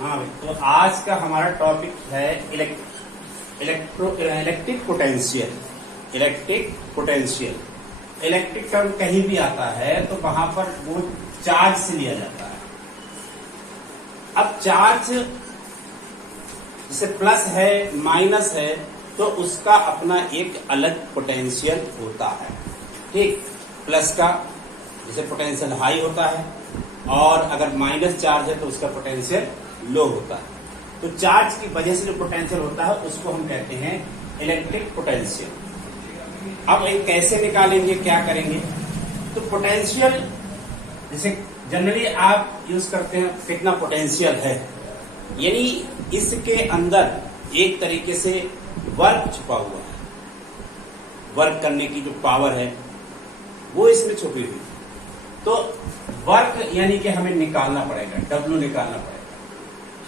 हाँ भाई, तो आज का हमारा टॉपिक है electric potential. Electric potential, electric term कहीं भी आता है तो वहां पर वो चार्ज से लिया जाता है। अब चार्ज जैसे प्लस है माइनस है तो उसका अपना एक अलग पोटेंशियल होता है। ठीक, प्लस का जैसे पोटेंशियल हाई होता है और अगर माइनस चार्ज है तो उसका पोटेंशियल लो होता है। तो चार्ज की वजह से जो पोटेंशियल होता है उसको हम कहते हैं इलेक्ट्रिक पोटेंशियल। अब ये कैसे निकालेंगे, क्या करेंगे? तो पोटेंशियल जैसे जनरली आप यूज करते हैं कितना पोटेंशियल है, यानी इसके अंदर एक तरीके से वर्क छुपा हुआ है, वर्क करने की जो पावर है वो इसमें छुपी हुई। तो वर्क यानी कि हमें निकालना पड़ेगा, डब्ल्यू निकालना पड़ेगा।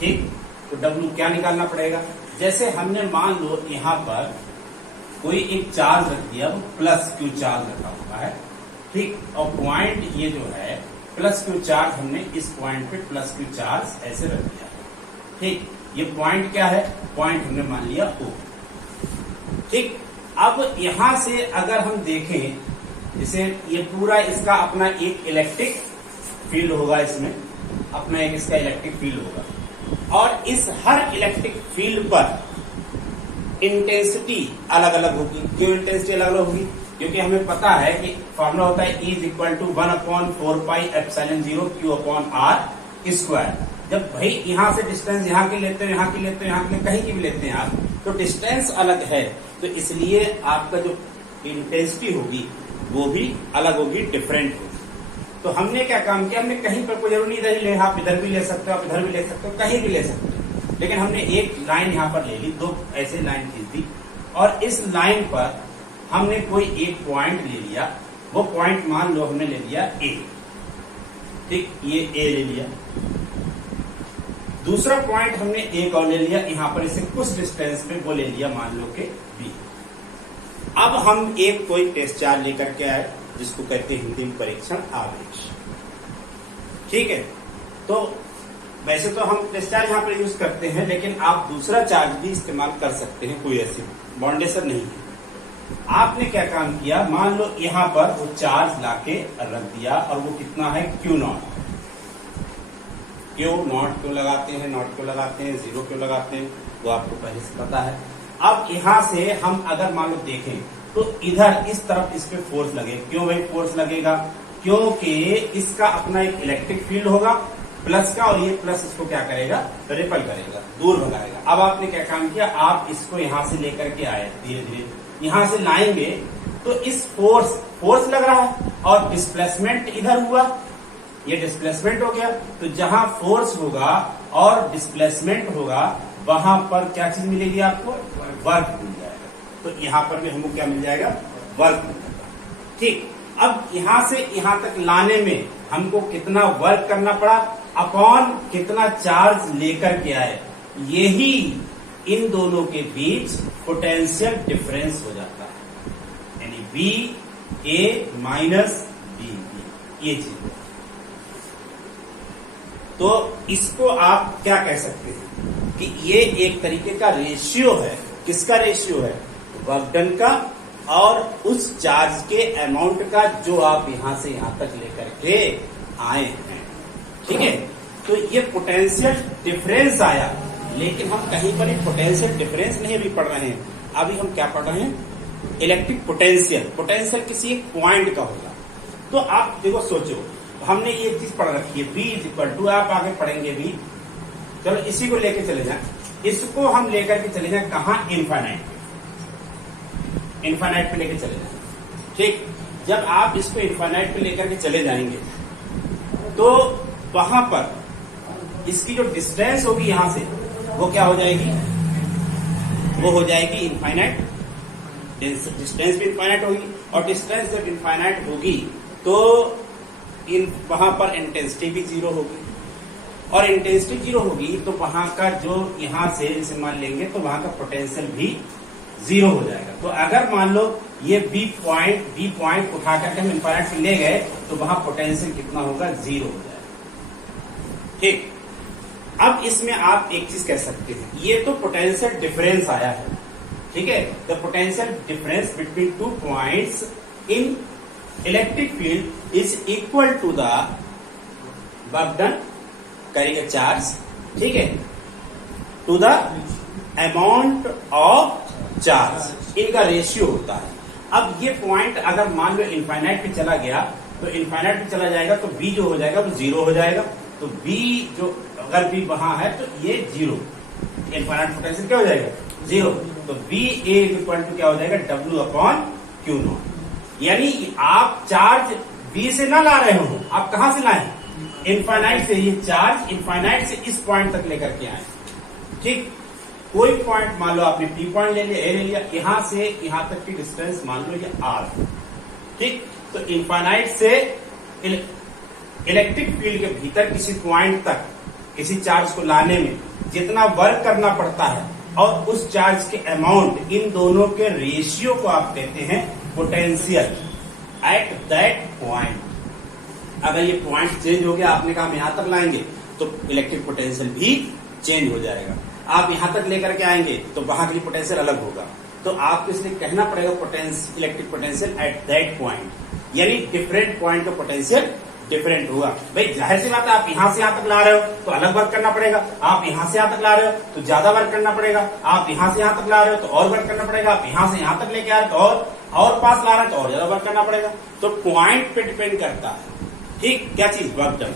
ठीक, तो डब्ल्यू क्या निकालना पड़ेगा? जैसे हमने मान लो यहां पर कोई एक चार्ज रख दिया, वो प्लस क्यू चार्ज रखा हुआ है। ठीक, और पॉइंट ये जो है प्लस क्यू चार्ज, हमने इस पॉइंट पे प्लस क्यू चार्ज ऐसे रख दिया। ठीक, ये पॉइंट क्या है? पॉइंट हमने मान लिया O। ठीक, अब यहां से अगर हम देखें, जैसे ये पूरा इसका अपना एक इलेक्ट्रिक फील्ड होगा, इसमें अपना एक इसका इलेक्ट्रिक फील्ड होगा और इस हर इलेक्ट्रिक फील्ड पर इंटेंसिटी अलग अलग होगी। क्यों इंटेंसिटी अलग अलग होगी? क्योंकि हमें पता है कि फॉर्मूला होता है E = 1/4πε0 Q/r²। जब भाई यहां से डिस्टेंस यहां की लेते हो, यहां की लेते हो, यहां की कहीं की भी लेते हैं आप, तो डिस्टेंस अलग है, तो इसलिए आपका जो इंटेंसिटी होगी वो भी अलग होगी, डिफरेंट होगी। तो हमने क्या काम किया, हमने कहीं पर कोई जरूरी नहीं इधर ही ले, आप इधर भी ले सकते हो, आप इधर भी ले सकते हो, कहीं भी ले सकते हो, लेकिन हमने एक लाइन यहां पर ले ली, दो ऐसे लाइन खींच दी और इस लाइन पर हमने कोई एक पॉइंट ले लिया। वो पॉइंट मान लो हमने ले लिया A। ठीक, ये A ले लिया। दूसरा पॉइंट हमने एक और ले लिया, यहां पर इसे कुछ डिस्टेंस पे वो ले लिया, मान लो कि B। अब हम एक कोई टेस्ट चार्ज लेकर के आए जिसको कहते हैं हिंदी में परीक्षण आवेश। ठीक है, तो वैसे तो हम टेस्ट चार्ज यहां पर यूज करते हैं, लेकिन आप दूसरा चार्ज भी इस्तेमाल कर सकते हैं, कोई ऐसी बाउंडेशन नहीं है। आपने क्या काम किया, मान लो यहां पर वो चार्ज लाके रख दिया और वो कितना है Q0। क्यों लगाते हैं, नॉट क्यों लगाते हैं, जीरो क्यों लगाते हैं, वो आपको पहले से पता है। अब यहां से हम अगर मान लो देखें तो इधर इस तरफ इस पे फोर्स लगेगा। क्यों भाई फोर्स लगेगा? क्योंकि इसका अपना एक इलेक्ट्रिक फील्ड होगा प्लस का, और ये प्लस इसको क्या करेगा, रिपल करेगा, दूर भगाएगा। अब आपने क्या काम किया, आप इसको यहां से लेकर के आए, धीरे धीरे यहां से लाएंगे तो इस फोर्स लग रहा है और डिस्प्लेसमेंट इधर हुआ, ये डिस्प्लेसमेंट हो गया। तो जहां फोर्स होगा और डिस्प्लेसमेंट होगा वहां पर क्या चीज मिलेगी आपको? वर्क मिल जाएगा। तो यहां पर भी हमको क्या मिल जाएगा? वर्क मिल जाएगा। ठीक, अब यहां से यहां तक लाने में हमको कितना वर्क करना पड़ा अपॉन कितना चार्ज लेकर के आए, यही इन दोनों के बीच पोटेंशियल डिफरेंस हो जाता है, यानी VA माइनस BB, ये चीज। तो इसको आप क्या कह सकते हैं कि ये एक तरीके का रेशियो है। किसका रेशियो है? वर्क डन का और उस चार्ज के अमाउंट का जो आप यहां से यहां तक लेकर के आए हैं। ठीक है, तो ये पोटेंशियल डिफरेंस आया, लेकिन हम कहीं पर पोटेंशियल डिफरेंस नहीं अभी पढ़ रहे हैं। अभी हम क्या पढ़ रहे हैं? Electric potential. पोटेंशियल किसी एक पॉइंट का होगा। तो आप देखो, सोचो, हमने ये चीज पढ़ रखी है V = आप आगे पढ़ेंगे भी, चलो इसी को लेके चले जाएं, इसको हम लेकर के चले जाएं कहां? इनफाइनाइट पे लेके चले जाएं। ठीक, जब आप इसको इनफाइनाइट पे लेकर के चले जाएंगे तो वहां पर इसकी जो डिस्टेंस होगी यहां से, वो क्या हो जाएगी? वो हो जाएगी इनफाइनाइट। डिस्टेंस भी इनफाइनाइट होगी और डिस्टेंस जब इनफाइनाइट होगी तो वहां पर इंटेंसिटी भी जीरो होगी, और इंटेंसिटी जीरो होगी तो वहां का जो यहां से जैसे मान लेंगे तो वहां का पोटेंशियल भी जीरो हो जाएगा। तो अगर मान लो ये बी पॉइंट उठा करके हम इनफाइनाइट पे ले गए तो वहां पोटेंशियल कितना होगा? जीरो हो जाएगा। ठीक, अब इसमें आप एक चीज कह सकते हैं, ये तो पोटेंशियल डिफरेंस आया है, ठीक है। The potential difference between two points in electric field is equal to the work done carrying a charge, ठीक है, to the amount of charge, इनका रेशियो होता है। अब ये पॉइंट अगर मान लो इनफाइनाइट पे चला गया तो इनफाइनाइट पे चला जाएगा तो बी जो हो जाएगा वो जीरो हो जाएगा। तो बी जो अगर बी वहां है तो ये जीरो, इनफाइनाइट पोटेंशियल क्या हो जाएगा जीरो। तो बी ए इक्वल टू क्या हो जाएगा डब्ल्यू अपॉन क्यू नॉट। यानी आप चार्ज बी से ना ला रहे हो, आप कहां से लाए, इनफाइनाइट से। ये चार्ज इनफाइनाइट से इस पॉइंट तक लेकर के आए, ठीक। कोई पॉइंट मान लो आपने पी पॉइंट ले लिया, ए ले लिया, यहां से यहां तक की डिस्टेंस मान लो ये आर, ठीक। तो इनफाइनाइट से इलेक्ट्रिक फील्ड के भीतर किसी पॉइंट तक किसी चार्ज को लाने में जितना वर्क करना पड़ता है और उस चार्ज के अमाउंट, इन दोनों के रेशियो को आप कहते हैं पोटेंशियल एट दैट पॉइंट। अगर ये पॉइंट चेंज हो गया, आपने कहा हम यहां तक लाएंगे तो इलेक्ट्रिक पोटेंशियल भी चेंज हो जाएगा। आप यहां तक लेकर के आएंगे तो वहां के लिए पोटेंशियल अलग होगा। तो आपको इसलिए कहना पड़ेगा electric potential at that point, यानी डिफरेंट पॉइंट का पोटेंशियल डिफरेंट होगा। भाई जाहिर सी बात है, आप यहां से यहां तक ला रहे हो तो अलग वर्क करना पड़ेगा, आप यहां से यहां तक ला रहे हो तो ज्यादा वर्क करना पड़ेगा, आप यहां से यहां तक ला रहे हो तो और वर्क करना पड़ेगा, आप यहां से यहां तक लेके आ रहे हो तो और पास ला रहे हो तो और ज्यादा वर्क करना पड़ेगा। तो पॉइंट पे डिपेंड करता है, ठीक, क्या चीज वर्क डन।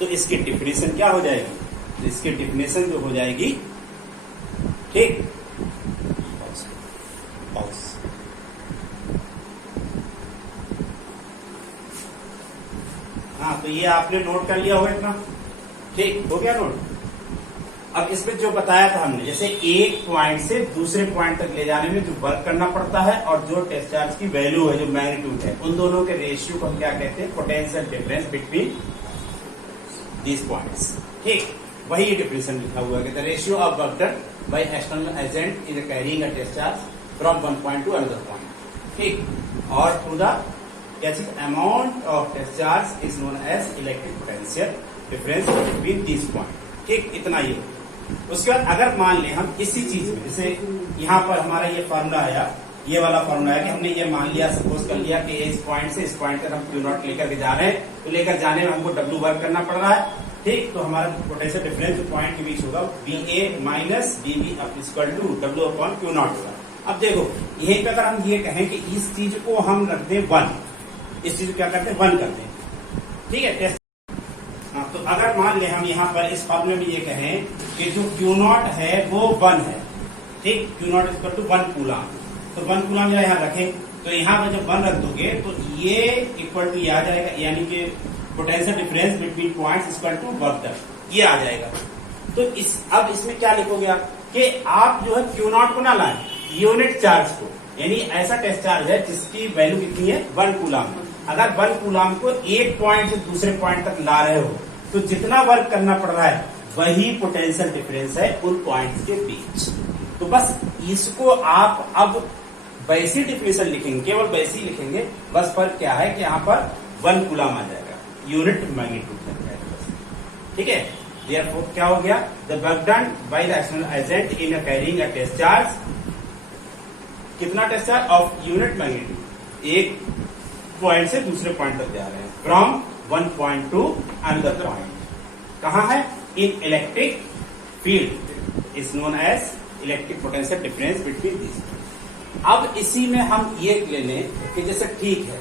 तो इसकी डिफिनेशन क्या हो जाएगी, तो इसकी डिफिनेशन जो हो जाएगी, ठीक, हाँ, तो ये आपने नोट कर लिया होगा इतना, ठीक हो गया नोट। अब इसमें जो बताया था हमने, जैसे एक पॉइंट से दूसरे पॉइंट तक ले जाने में जो वर्क करना पड़ता है और जो टेस्ट चार्ज की वैल्यू है, जो मैग्नीट्यूड है, उन दोनों के रेशियो को हम क्या कहते हैं, potential difference between these points, ठीक। वही ये डिफिनेशन लिखा हुआ है, the ratio of work done by external agent in carrying a test charge from one point to another point, ठीक, और to the amount of test charge is known as electric potential difference between these point, ठीक, इतना ही। उसके बाद अगर मान लें हम इसी चीज में, जैसे यहाँ पर हमारा ये फॉर्मूला आया, ये वाला फॉर्मूला है कि हमने ये मान लिया, सपोज कर लिया कि इस पॉइंट से इस पॉइंट तक हम क्यू नॉट लेकर के जा रहे हैं, तो लेकर जाने में हमको डब्ल्यू वर्क करना पड़ रहा है, ठीक। तो हमारा पोटेंशियल डिफरेंस जो पॉइंट के बीच होगा B A minus B B equal to W upon Q naught होगा। अब देखो यहीं पे अगर हम ये कहें कि इस चीज को हम रख दें 1, इस चीज को क्या करते हैं 1 करते हैं, ठीक है, टेस्ट। हाँ, तो अगर मान ले हम यहाँ पर इस फॉर्मूले में ये कहें कि जो क्यू नॉट है वो 1 है, ठीक, Q naught equal to 1 coulomb, तो 1 कूलम यहाँ रखें, तो यहाँ पर जब 1 रख दोगे तो ये इक्वल टू ये आ जाएगा, यानी कि potential difference between points equal to work done, ये आ जाएगा। तो अब इसमें क्या लिखोगे आप कि आप जो है क्यू नॉट को ना लाएं, यूनिट चार्ज को, यानी ऐसा टेस्ट चार्ज है जिसकी वैल्यू कितनी है 1 कूलम। अगर 1 कूलम को एक पॉइंट से दूसरे पॉइंट तक ला रहे हो तो जितना वर्क करना पड़ रहा है वही पोटेंशियल डिफरेंस है उन पॉइंट्स के बीच। तो बस इसको आप अब वैसी डिफिनेशन लिखेंगे, केवल वैसी लिखेंगे, बस फर्क क्या है कि यहाँ पर 1 कूलम आ जाएगा, यूनिट मैग्नीट्यूड लग जाएगा, ठीक है। देयरफॉर क्या हो गया, the work done by the external agent in carrying a test charge, कितना test charge of unit magnitude, एक पॉइंट से दूसरे पॉइंट तक जा रहे हैं, from one point to another point, कहां है, in electric field is known as electric potential difference between this. अब इसी में हम ये ले लें कि जैसे ठीक है,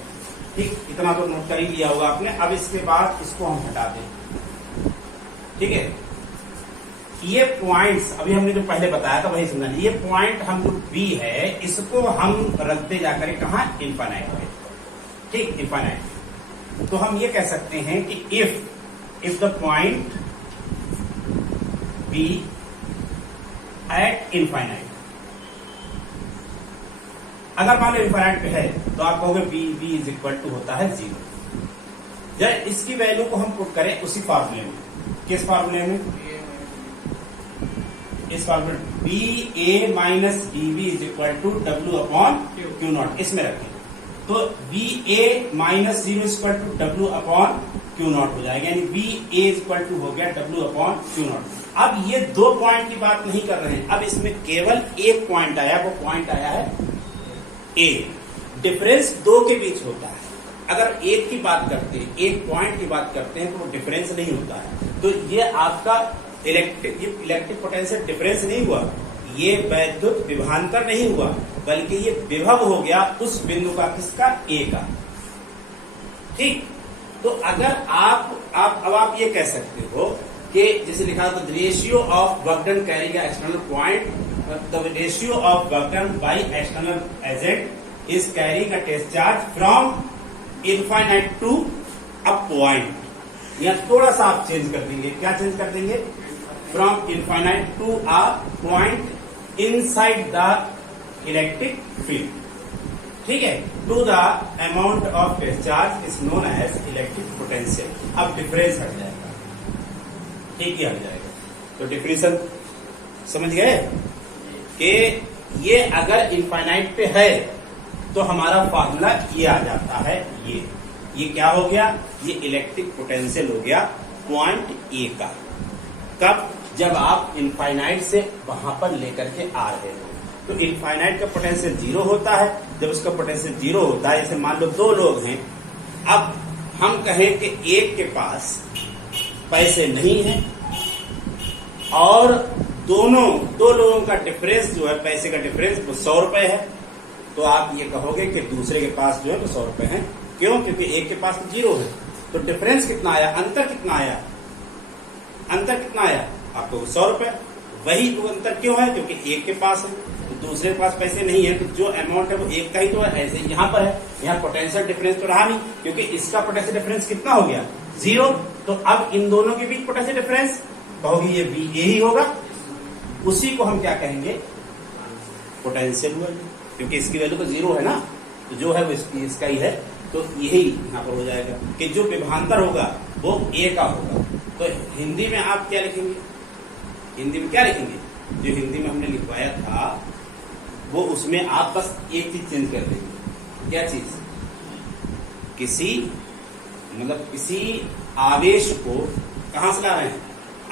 ठीक, इतना तो नोट कर ही लिया होगा आपने। अब इसके बाद इसको हम हटा दें, ठीक है। ये पॉइंट्स अभी हमने जो पहले बताया था वही समझना, ये पॉइंट हम जो बी है इसको हम रखते जाकर कहा इनफाइनाइट है, ठीक, इनफाइनाइट। तो हम ये कह सकते हैं कि if the point B at infinite, अगर मान लो इनफाइनाइट पे है तो आप कहोगे बी इज इक्वल टू होता है 0। जब इसकी वैल्यू को हम पुट करें उसी फॉर्मूले में, किस फॉर्मूले में, इस फॉर्मूले B A minus B B is equal to W upon Q naught, इसमें रखें। तो B A minus 0 equal to W upon Q naught हो जाएगा, यानी बी ए इक्वल टू हो गया डब्ल्यू अपॉन क्यू नॉट। अब ये दो पॉइंट की बात नहीं कर रहे हैं, अब इसमें केवल एक पॉइंट आया, वो पॉइंट आया है ए। डिफरेंस दो के बीच होता है, अगर एक की बात करते हैं, एक पॉइंट की बात करते हैं, तो वो डिफरेंस नहीं होता है। तो ये आपका इलेक्ट्रिक पोटेंशियल डिफरेंस नहीं हुआ, ये वैद्युत विभवांतर नहीं हुआ, बल्कि ये विभव हो गया उस बिंदु का, किसका, ए का। ठीक, तो अगर अब आप ये कह सकते हो कि जैसे लिखा था, the ratio of work done carrying external point, the ratio of work done by external agent is carrying a test charge from infinite to a point. यहां थोड़ा सा आप चेंज कर देंगे, क्या चेंज कर देंगे, from infinite to a point inside the electric field. ठीक है, to the amount of test charge is known as electric potential. अब डिफरेंस हट जाएगा, ठीक ही हट जाएगा। तो डिफिनेशन समझ गए कि ये अगर इनफाइनाइट पे है तो हमारा फार्मूला ये आ जाता है, ये क्या हो गया, ये इलेक्ट्रिक पोटेंशियल हो गया पॉइंट ए का। कब, जब आप इनफाइनाइट से वहां पर लेकर के आ रहे हो, तो इनफाइनाइट का पोटेंशियल जीरो होता है। जब उसका पोटेंशियल जीरो होता है, जैसे मान लो दो लोग हैं, अब हम कहें कि एक के पास पैसे नहीं है और दो लोगों का डिफरेंस जो है, पैसे का डिफरेंस वो 100 रुपए है, तो आप ये कहोगे कि दूसरे के पास जो है वो 100 रुपए है। क्यों, क्योंकि एक के पास जीरो है। तो डिफरेंस कितना आया, अंतर कितना आया, आपको 100 रुपए। वही वो अंतर क्यों है, क्योंकि एक के पास है तो दूसरे के पास पैसे नहीं है, तो जो अमाउंट है वो एक का ही तो है। ऐसे यहाँ पर है, यहाँ पोटेंशियल डिफरेंस तो रहा नहीं, क्योंकि इसका पोटेंशियल डिफरेंस कितना हो गया, 0। तो अब इन दोनों के बीच पोटेंशियल डिफरेंस कहोगे ये बी ए ही होगा, उसी को हम क्या कहेंगे, पोटेंशियल हुआ, क्योंकि इसकी वैल्यू तो 0 है ना, तो जो है वो इसका ही है। तो यही यहाँ पर हो जाएगा कि जो विभवांतर होगा वो ए का होगा। तो हिंदी में आप क्या लिखेंगे, हिंदी में क्या लिखेंगे, जो हिंदी में हमने लिखवाया था वो, उसमें आप बस एक चीज चेंज कर देंगे। क्या चीज, किसी आवेश को कहां से ला रहे हैं,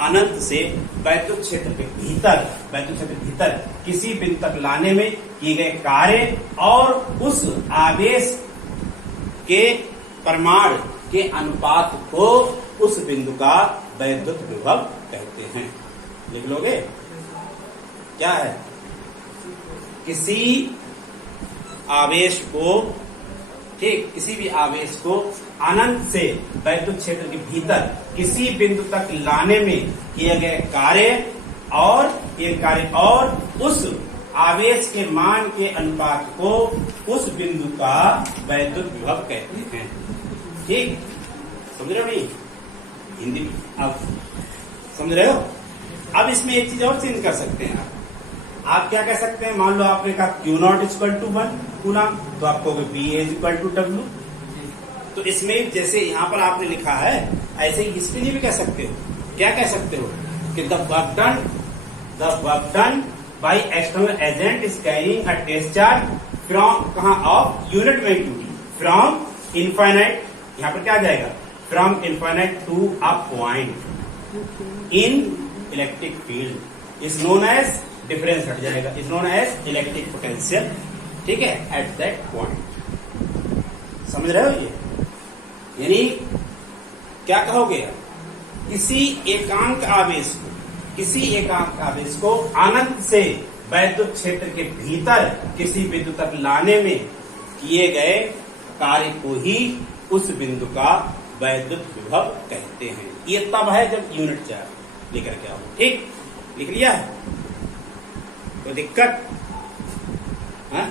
अनंत से वैद्युत क्षेत्र के भीतर किसी बिंदु तक लाने में किए गए कार्य और उस आवेश के परिमाण के अनुपात को उस बिंदु का वैद्युत विभव कहते हैं। लिख लोगे, क्या है, किसी आवेश को, ठीक, किसी भी आवेश को अनंत से वैद्युत क्षेत्र के भीतर किसी बिंदु तक लाने में किए गए कार्य और उस आवेश के मान के अनुपात को उस बिंदु का वैद्युत विभव कहते हैं। ठीक, समझ रहे हो नहीं, हिंदी में अब समझ रहे हो। अब इसमें एक चीज और चेंज कर सकते हैं आप क्या कह सकते हैं, मान लो आपने कहा Q naught equal to 1 coulomb, तो आपको बी इक्वल टू डब्ल्यू। तो इसमें जैसे यहाँ पर आपने लिखा है, ऐसे ही इसके लिए भी कह सकते हो, क्या कह सकते हो कि the work done by external agent is carrying a test charge from, कहां, of unit magnitude from infinite, यहाँ पर क्या आ जाएगा, from infinite to a point in electric field is known as, difference हट जाएगा, is known as electric potential. ठीक है, एट दैट पॉइंट। समझ रहे हो ये, यानी क्या कहोगे, किसी एकांक आवेश को अनंत से वैद्युत क्षेत्र के भीतर किसी बिंदु तक लाने में किए गए कार्य को ही उस बिंदु का वैद्युत विभव कहते हैं। ये तब है जब यूनिट चार्ज लेकर के आओ। ठीक, लिख लिया है, कोई दिक्कत है?